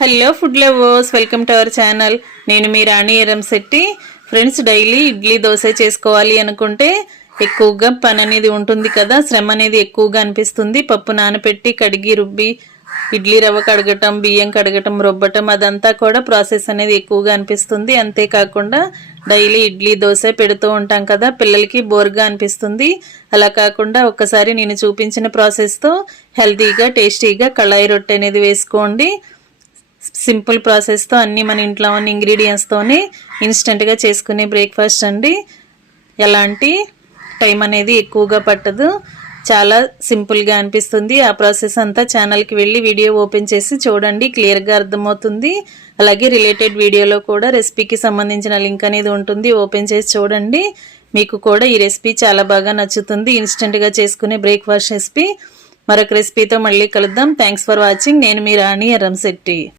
Hello food lovers welcome to our channel నేను మీ Rani Erramsetti friends daily idli dosa చేసుకోవాలి అనుకుంటే ఎక్కువగా పని అనేది ఉంటుంది కదా శ్రమ అనేది ఎక్కువగా అనిపిస్తుంది. పప్పు నానబెట్టి కడిగి రుబ్బి ఇడ్లీ రవ్వ కడగటం బియ్యం కడగటం రుబ్బటం అదంతా కూడా ప్రాసెస్ అనేది ఎక్కువగా అనిపిస్తుంది. అంతేకాకుండా డైలీ ఇడ్లీ దోశ పెడుతూ ఉంటాం కదా పిల్లలకి బోర్గా అనిపిస్తుంది. అలా కాకుండా ఒక్కసారి నేను చూపించిన ప్రాసెస్తో హెల్తీగా టేస్టీగా కళాయి రొట్టె అనేది వేసుకోండి. సింపుల్ ప్రాసెస్తో అన్నీ మన ఇంట్లో ఉన్న ఇంగ్రీడియంట్స్తోనే ఇన్స్టెంట్గా చేసుకునే బ్రేక్ఫాస్ట్ అండి. ఎలాంటి టైం అనేది ఎక్కువగా పట్టదు. చాలా సింపుల్గా అనిపిస్తుంది. ఆ ప్రాసెస్ అంతా ఛానల్కి వెళ్ళి వీడియో ఓపెన్ చేసి చూడండి. క్లియర్గా అర్థమవుతుంది. అలాగే రిలేటెడ్ వీడియోలో కూడా రెసిపీకి సంబంధించిన లింక్ అనేది ఉంటుంది. ఓపెన్ చేసి చూడండి. మీకు కూడా ఈ రెసిపీ చాలా బాగా నచ్చుతుంది. ఇన్స్టెంట్గా చేసుకునే బ్రేక్ఫాస్ట్ రెసిపీ మరొక రెసిపీతో మళ్ళీ కలుద్దాం. థ్యాంక్స్ ఫర్ వాచింగ్ నేను మీ రాణి ఎర్రంశెట్టి